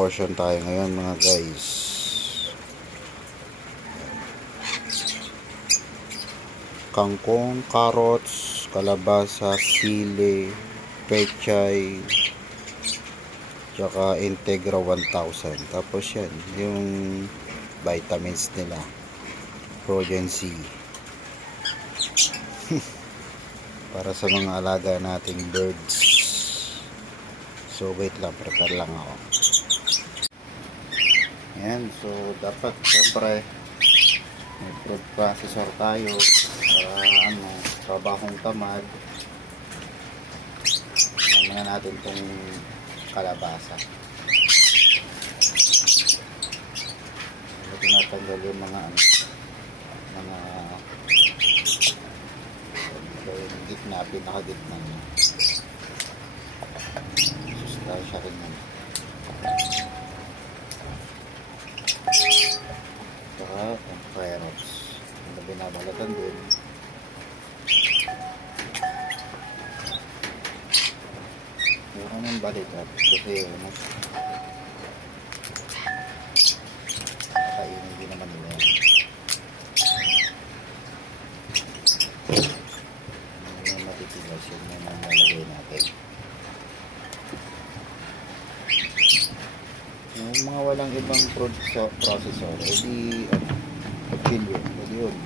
portion tayo ngayon mga guys. Kangkong, carrots, kalabasa, sili, pechay, tsaka Integra 1000. Tapos yan, yung vitamins nila, Progen C. Para sa mga alaga nating birds. So wait lang, prepare lang ako. Ayan, so dapat syempre may food processor tayo para trabahong tamad. Naman natin tong kalabasa. Tinatanggal yung mga yung gitna, pinakagitna niya. Sustansya rin yan. Saka ang carrots na binabalatan din. Huwag nang balikat kasi kainin din naman nila yan. Yung matitigas yun yung nalagay natin. Yung mga walang ibang food processor, edi pagpili yun, edi yun.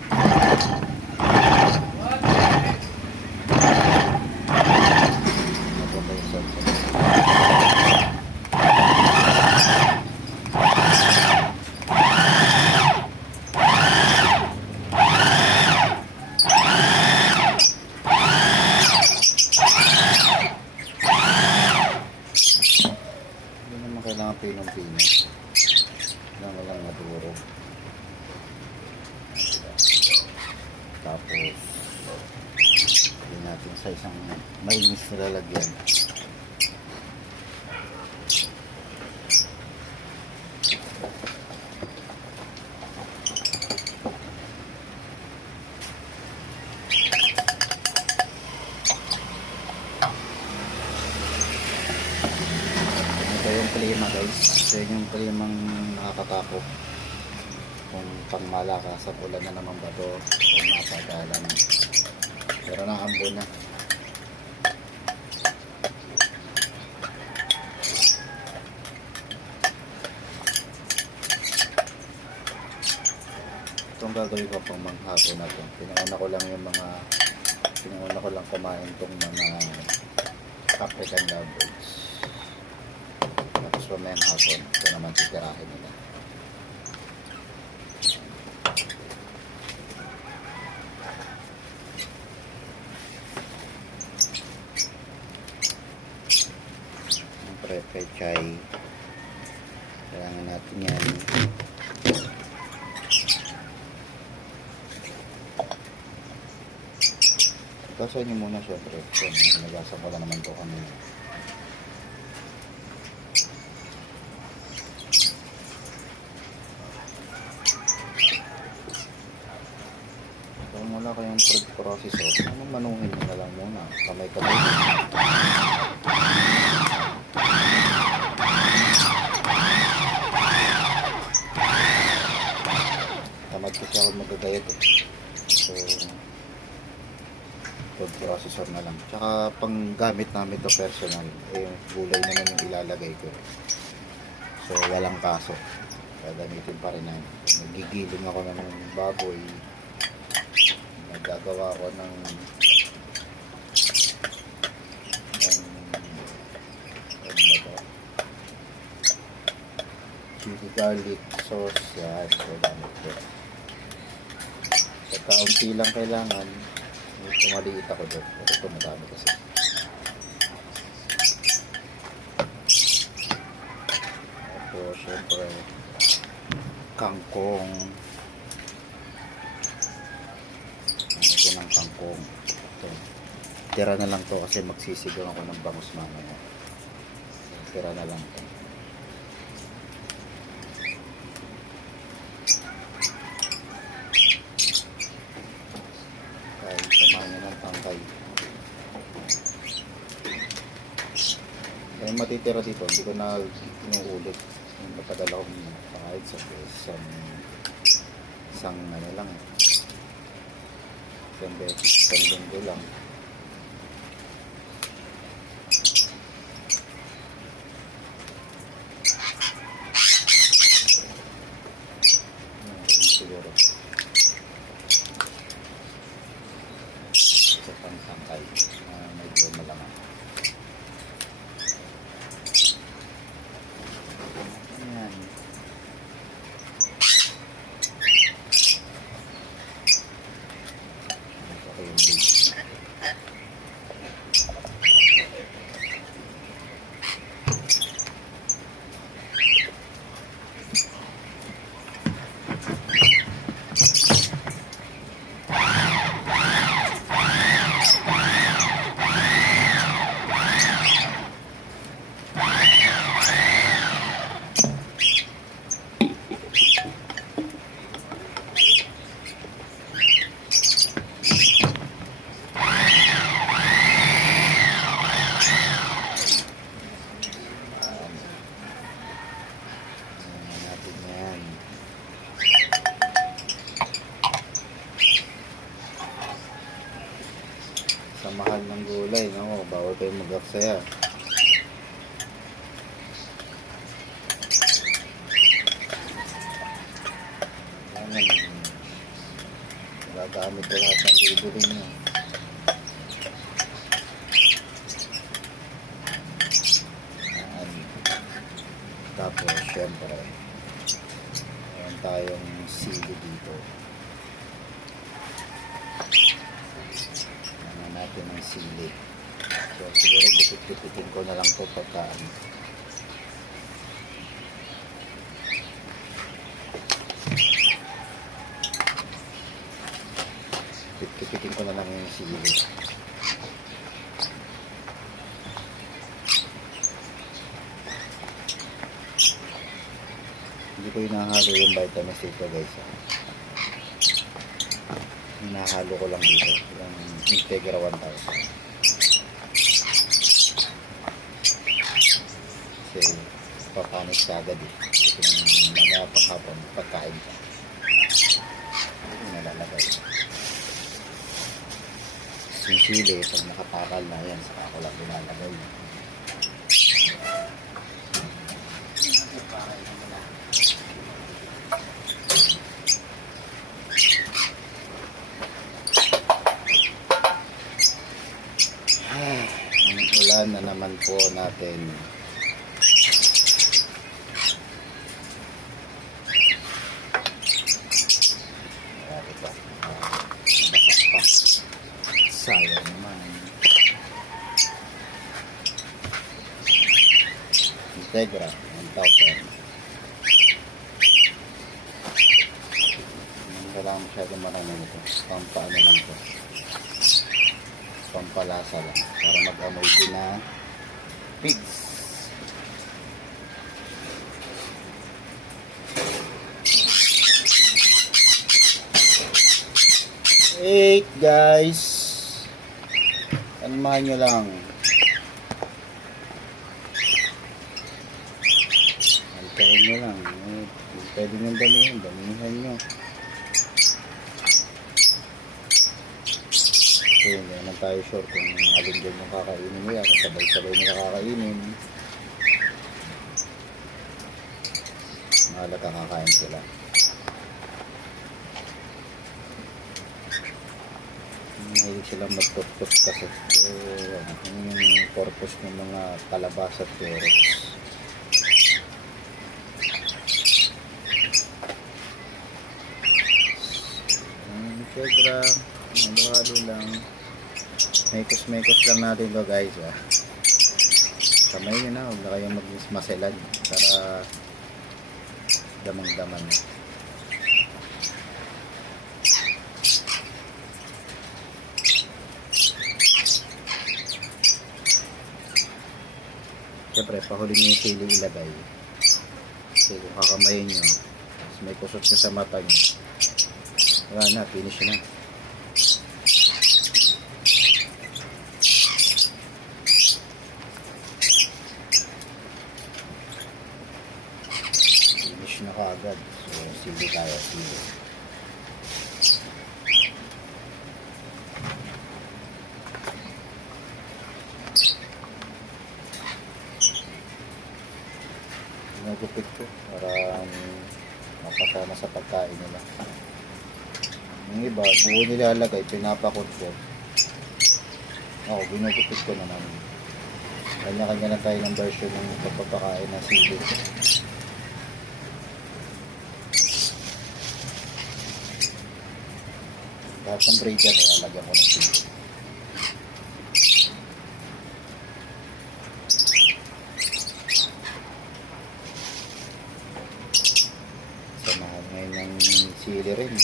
Kailangan pinong-pino lang walang maduro. Tapos hindi natin sa isang mainis na lalagyan. Yung klima guys, yan yung klimang nakakatakot kung pangmalakas ang ulan na naman ba to o napadalan, pero nakambo na. Itong gagawin ko pang manghapon na to, pinauna ko lang kumain itong mga African lovebirds. Tapos mamayang hapon, ito naman titirahin nila. Siyempre, pechay. Kailangan natin yan. Ikasahin nyo muna siyempre. Nagasan ko lang naman ito kami. Kung wala kayong food processor, anong manuhin nyo na lang muna. Kamay-kamay. Tamad kasi ako mag-diet eh. So, food processor na lang. Tsaka pang gamit namin ito personal, yung gulay naman yung ilalagay ko. So, walang kaso. Gagamitin pa rin namin. Nagigiling ako ng baboy. Gagawa ko ng chili garlic sauce yan. So gamit ko sa kaunti lang kailangan. Maliit ako doon pero ito madami kasi. Tapos syempre kangkong. Ito ng kangkong. Ito. Tira na lang to kasi magsisigaw ako ng bangus mamaya. Tira na lang to. Kaya samahan nyo ng tangkay. Kaya matitira dito, hindi ko na inuulit. matagal akong kahit sa isang ano lang, isang beses, isang linggo lang. Siguro sa pangtangkay medyo malamang. Ayan. Okay yung base. Sa mahal ng gulay, no? Bawal kayo mag-aksaya. Ayan, magagamit ko lahat ng bibili nyo. Ayan. Tapos, syempre, meron tayong sili dito. Natin ng sili. So siguro gupit-gupitin ko na lang ito pagka gupit-gupitin ko na lang yung sili. Hindi ko hinahalo yung vitamins dito, guys. Hinahalo ko lang dito yung Integra 1000 kasi papanis ka agad ito yung mamaya pang hapon pagkain ka ito nalalagay yung sili pag nakatakal na yan saka ako lang binalagay ulan na naman po natin. Marami pa. Basak pa. Sayang naman. Integra 1000. Kailangan masyadong marami nito. Pampaano lang po. Pampalasa lang para mag-amoy din na pigs. Wait guys, kalmahan nyo lang. Alkahin nyo lang. Pwede nyo damihan nyo. So, hindi naman tayo sure kung alin din yung kakainin mo yan. Sabay-sabay nila kakainin. Mahalaga kakain sila. Mahilig silang magpupot kasi. So, yung purpose ng mga kalabasa at carrots. Integra. Halo-halo lang. Mekos-mekos lang natin ito guys. Kamay nyo na. Huwag na kayong mag-maselan para damang-daman. Siyempre, pahuli nyo yung sili ilagay. Kasi kung kakamayin nyo, may kusot nyo sa mata nyo. Wala na, finish na. kaagad. So sili tayo, sili. Nagupit ko para makasama sa pagkain nila. Yung iba, buo nilalagay, pinapakot ko. Ako, ginugupit ko naman. Kanya-kanya na tayo ng version ng pagpapakain ng sili. Lahat ng grade yan, nilalagyan ko ng sili. Samahan ngayon ng sili rin.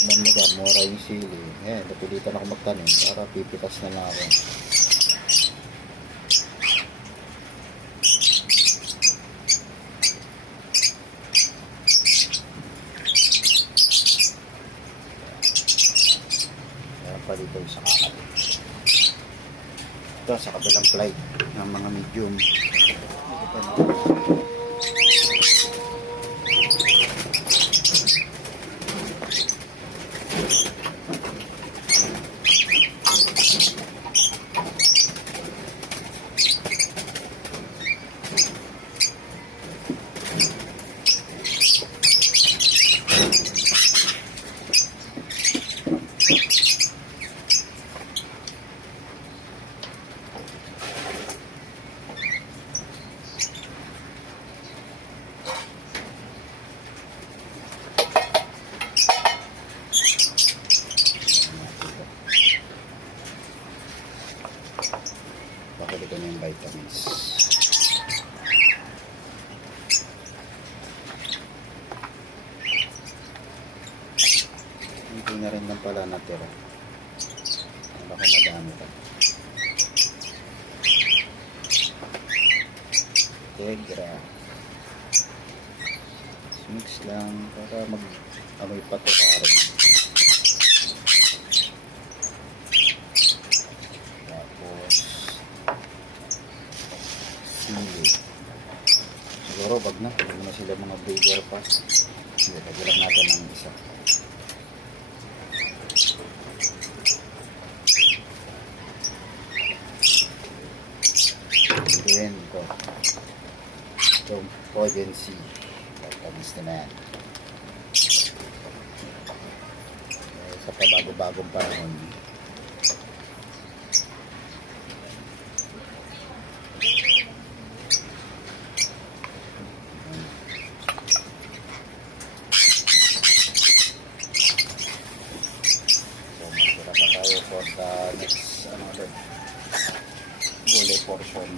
Mamaya, mura yung sili. Ayan, napilitan ako magtanim para pipitas na lang ako. Meron pa dito sa kakabit. Ito sa kabilang flight ng mga medium. Pakuli ko na yung vitamins. Hindi na rin lang pala natira. Baka madami pa. Tegra. Mix lang para mag-amoy patukarin. Siguro wag na, hindi na sila mga breeder pa. Hindi, tagilan natin ng isa. And then ito, itong potency, vitamins naman. Sa pabago-bagong panahon, for the next another gulay portion.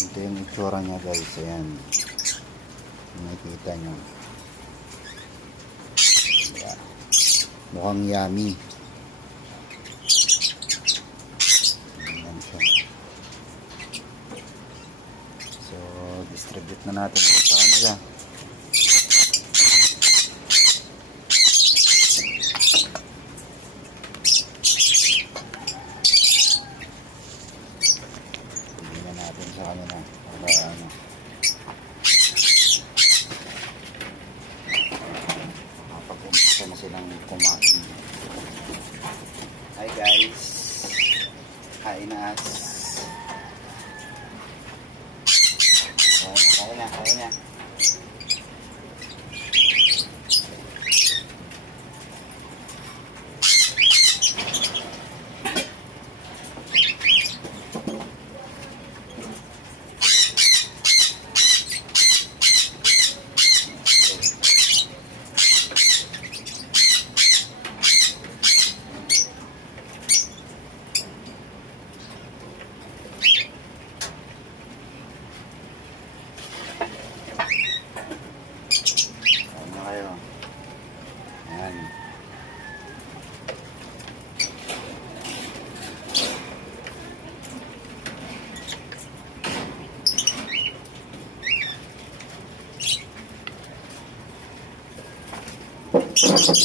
Ito yung itsura niya guys, ayan, nakikita nyo, yeah. Mukhang yummy. Ayan siya. So distribute na natin sa kanila. Sa kanila para ano, makapag-umpisa na silang kumain. Hi guys, kain na as. Kain na. Yan,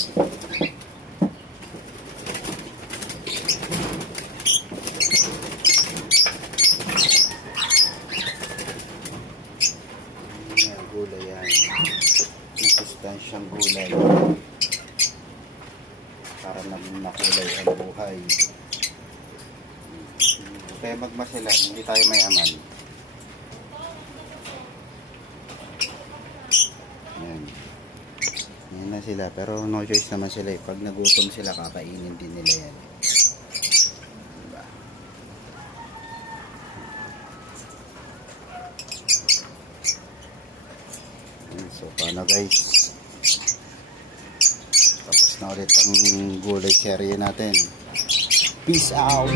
gulay yan. Masustansyang gulay. Para naman makulay ang buhay. Kaya magmasila, hindi tayo mayaman. Yan. Yan na sila. Pero no choice naman sila eh. Pag nagutom sila, kakainin din nila yan. Diba? Yan. So, paano guys? Tapos na ulit ang gulay serye natin. Peace out!